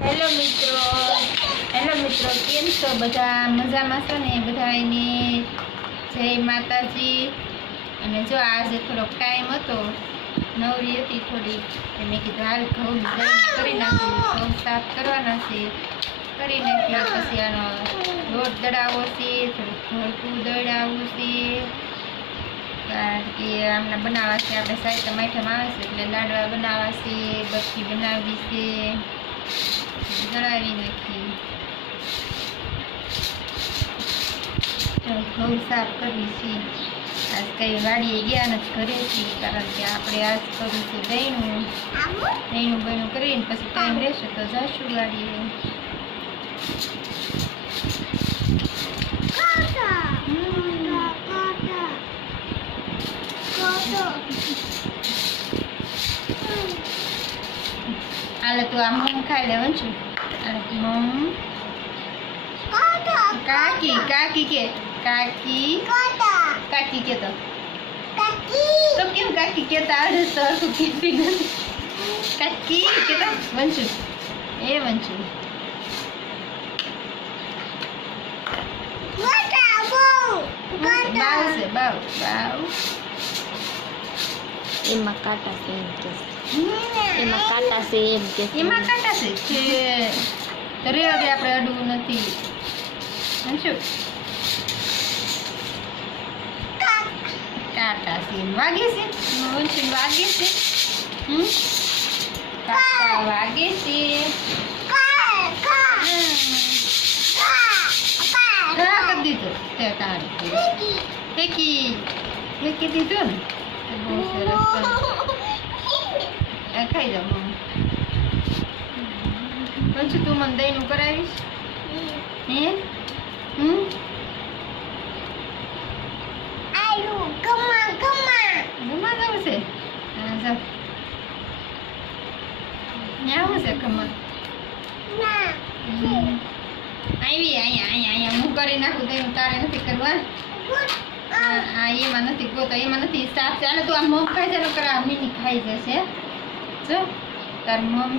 Hello મિત્રો કેમ છો બધા? મજામાં છો ને બધાને? જય માતાજી. અને જો આજે થોડોક ટાઈમ હતો, નવરી હતી થોડી, મેં કીધું હાલ ઘઉં કરી નાખ્યું, ઘઉં સાફ કરવાના છે, કરી નાખ્યું. પછી આનો લોટ દળાવવો છે, થોડુંક ભરતું દળાવવું છે, કારણ કે આમના બનાવવા છે. આપણે સાઈઠમ આઈઠમ આવે છે એટલે લાડવા બનાવવા છે, બરફી બનાવવી છે, દળાવી નાખી. ઘઉં સાફ કરવી છે. આજ કઈ વાડીએ ગયા નથી, ઘરે છીએ, કારણ કે આપણે આજ કરવું છે દહીંનું બહેનું કરીને પછી ટાઈમ રહેશે તો જઈશું વાડીએ. હાલે તું આ મમ ખાઈ લે વંશુ. મમ કાકી કાકી કે કાકી કાકી કે તો કેમ કાકી કેતા આવડે તો હરખું કહેતી નથી. કાકી કેતા વંશુ એ વંશુ બાવ છે બાવ બાવ. એમાં કાંટા છે એમ કે એમાં કાંટા છે એમ કે એમાં કાંટા છે તો રેવા દે, આપણે અડવું નથી. વંશુ કાંટા છે વાગે છે વંશુ વાગે છે. કાંટા વાગે છે. હા કરી દીધું તે તારી ફેંકી દીધું ને. બહુ સરસ ખાઈ જાવ મમ્મી. વંશુ તું મને દહીંનું કરાવીશ હે? ઘુમા જવું છે? હા જાવ. ત્યાં શું છે ખમણ? આવી અહીંયા હું કરી નાખું દહીં, તારે નથી કરવા. હા એમાં નથી ગોતો, એમાં નથી સાફ. ચાલે તું આ મમ ખાઈ જાય કરા, મીની ખાઈ જશે. જો તાર મમ